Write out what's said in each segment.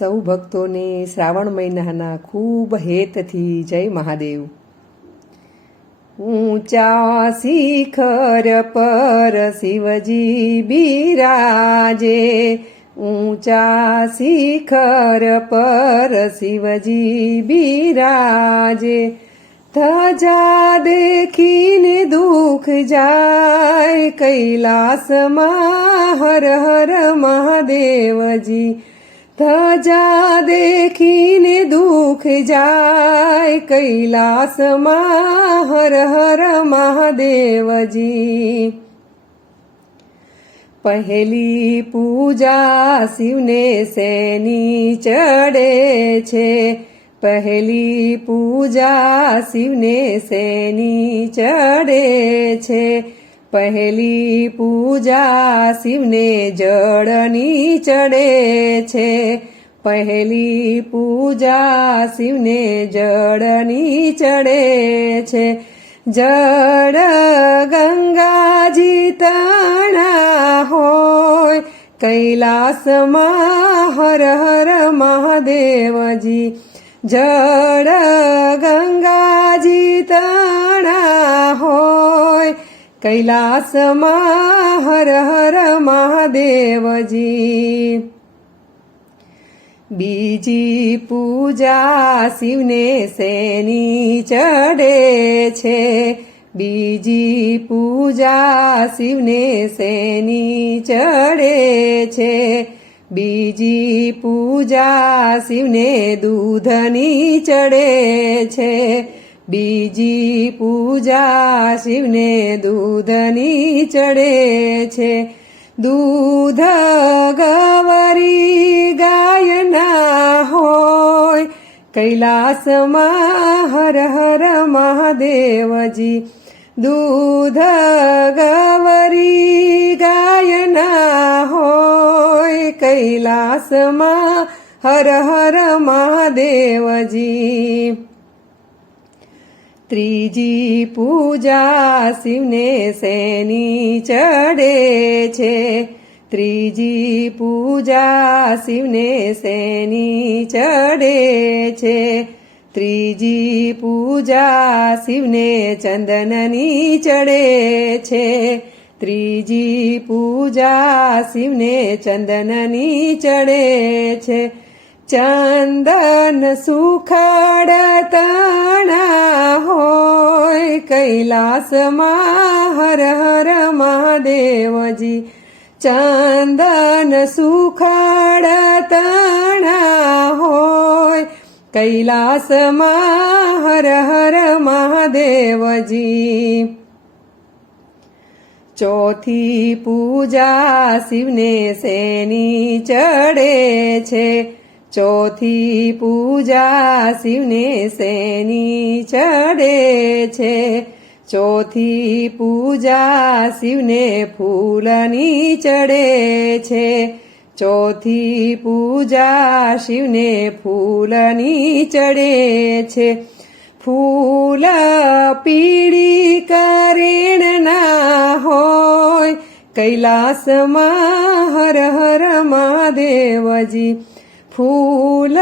સૌ ભક્તોને શ્રાવણ મહિનાના ખૂબ હેતથી જય મહાદેવ. ઊંચા શિખર પર શિવજી બિરાજે. ઊંચા શિખર પર શિવજી બિરાજે. ધજા દેખીને દુઃખ જાય કૈલાસમાં હર હર મહાદેવજી. ધજા દેખીને દુઃખ જાય કૈલાસમાં હર હર મહાદેવજી પહેલી પૂજા શિવને સેની ચડે છે પહેલી પૂજા શિવને શેની ચડે છે પહેલી પૂજા શિવને જળની ચડે છે. પહેલી પૂજા શિવને જળની ચડે છે. જળ ગંગાજી તણા હોય, કૈલાસમાં હર હર મહાદેવજી. જળ ગંગાજી તણા હોય કૈલાસમાં હર હર મહાદેવજી. બીજી પૂજા શિવને શેની ચડે છે? બીજી પૂજા શિવને શેની ચડે છે? બીજી પૂજા શિવને દૂધની ચડે છે? બીજી પૂજા શિવને દૂધની ચડે છે. દૂધ ગવરી ગાયના હોય. કૈલાસમાં હર હર મહાદેવજી. દૂધ ગવરી ગાયના હોય. કૈલાસમાં હર હર મહાદેવજી. ત્રીજી પૂજા શિવને સેની ચડે છે? ત્રીજી પૂજા શિવને સેની ચડે છે? ત્રીજી પૂજા શિવને ચંદનની ચડે છે? ત્રીજી પૂજા શિવને ચંદનની ચડે છે? ચંદન સુખડ તણા હોય કૈલાસમાં હર હર મહાદેવજી. ચંદન સુખડ તણા હોય કૈલાસમાં હર હર મહાદેવજી. ચોથી પૂજા શિવને શેની ચડે છે? ચોથી પૂજા શિવને શેની ચડે છે? ચોથી પૂજા શિવને ફૂલની ચડે છે. ચોથી પૂજા શિવને ફૂલની ચડે છે. ફૂલ પીળી કરેણના હોય, કૈલાસમાં હર હર મહાદેવજી. ફૂલ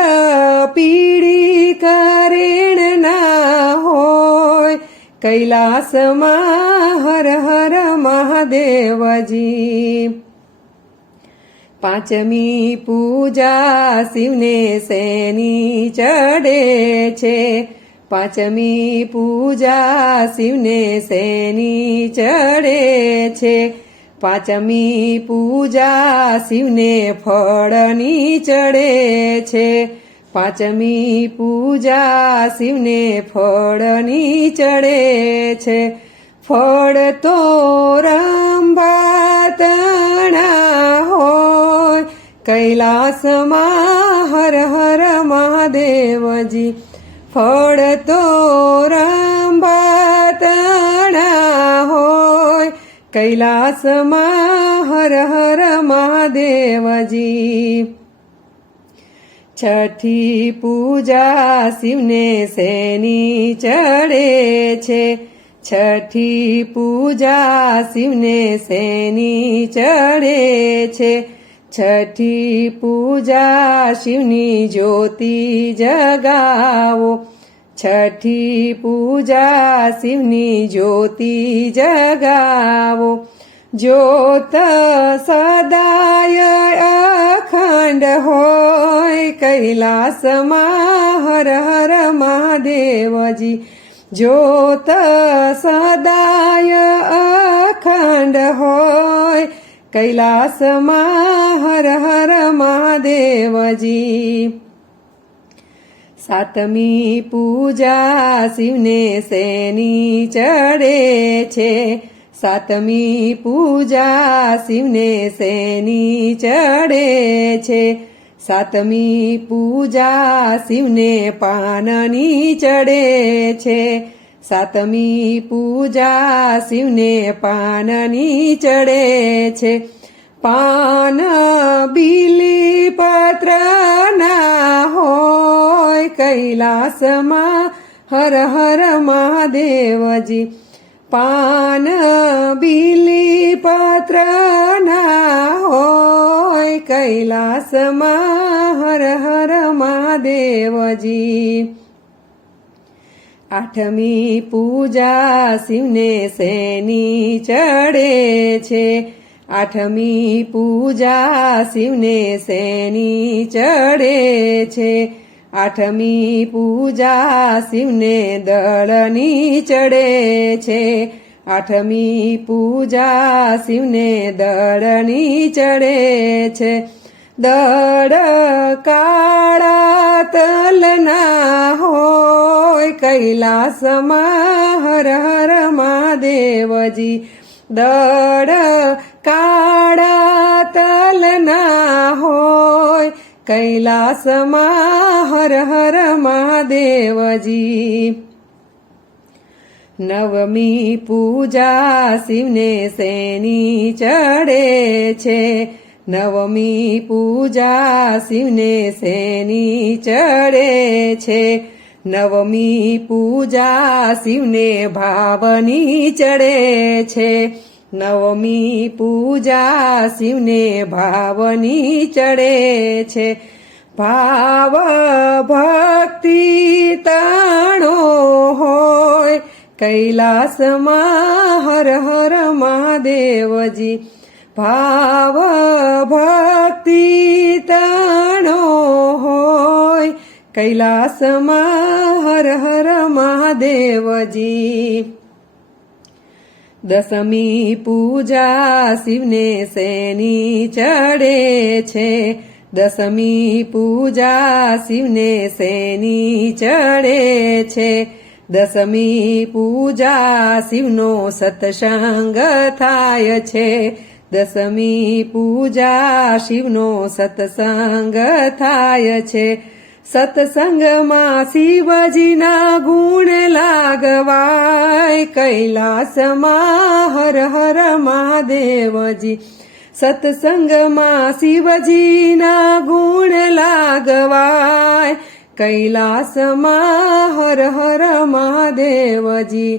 પીળી કરેણના હોય. કૈલાસમાં હર હર મહાદેવજી. પાંચમી પૂજા શિવને શેની ચડે છે? પાંચમી પૂજા શિવને શેની ચડે છે? પાંચમી પૂજા શિવને ફળની ચડે છે. પાંચમી પૂજા શિવને ફળની ચડે છે. ફળ તો રંભાતણા હોય, કૈલાસમાં હર હર મહાદેવજી. ફળ તો રંભાતણા કૈલાસમાં હર હર મહાદેવજી. છઠ્ઠી પૂજા શિવને શેની ચડે છે? છઠ્ઠી પૂજા શિવને શેની ચડે છે? છઠ્ઠી પૂજા શિવની જ્યોતિ જગાવો. છઠ્ઠી પૂજા શિવની જ્યોતિ જગાવો. જ્યોત સદાય અખંડ હોય કૈલાસમાં હર હર મહાદેવજી. જ્યોત સદાય અખંડ હોય કૈલાસમાં હર હર મહાદેવજી. સાતમી પૂજા શિવને સેની ચડે છે? સાતમી પૂજા શિવને સેની ચડે છે? સાતમી પૂજા શિવને પાનની ચડે છે? સાતમી પૂજા શિવને પાનની ચડે છે? પાન બિલી પત્ર ના હોય કૈલાસમાં, હર હર મહાદેવજી. પાન બીલી પત્ર ના હોય કૈલાસમાં, હર હર મહાદેવજી. આઠમી પૂજા શિવને શેની ચડે છે? આઠમી પૂજા શિવને શેની ચડે છે? આઠમી પૂજા શિવને દળની ચડે છે. આઠમી પૂજા શિવને દળની ચડે છે. દળ કાળા તલના હોય કૈલાસમાં હર હર મહાદેવજી. દળ કાળા તલના કૈલાસમાં હર હર મહાદેવજી. નવમી પૂજા શિવને શેની ચડે છે? નવમી પૂજા શિવને શેની ચડે છે? નવમી પૂજા શિવને ભાવની ચડે છે? નવમી પૂજા શિવને ભાવની ચડે છે. ભાવ ભક્તિ તાણો હોય. કૈલાસમાં હર હર મહાદેવજી. ભાવ ભક્તિ તાણો હોય. કૈલાસમાં હર હર મહાદેવજી. દસમી પૂજા શિવને શેની ચડે છે? દસમી પૂજા શિવને શેની ચડે છે? દસમી પૂજા શિવનો સત્સંગ થાય છે. દસમી પૂજા શિવનો સત્સંગ થાય છે. સત્સંગમાં શિવજીના ગુણ લાગવાય કૈલાસમાં હર હર મહાદેવજી સત્સંગમાં શિવજીના ગુણ લાગવાય કૈલાસમાં હર હર મહાદેવજી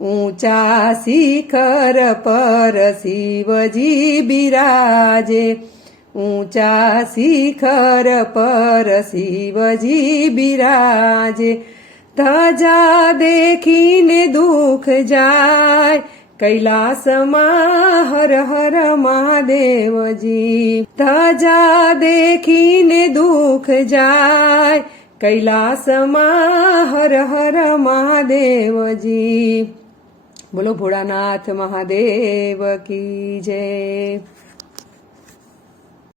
ઊંચા શિખર પર શિવજી બિરાજે ઊંચા શિખર પર શિવજી બિરાજે. ધજા દેખીને દુઃખ જાય. કૈલાસમાં હર હર મહાદેવજી. ધજા દેખીને દુઃખ જાય. કૈલાસમાં હર હર મહાદેવજી. બોલો ભોળાનાથ મહાદેવ કી જય.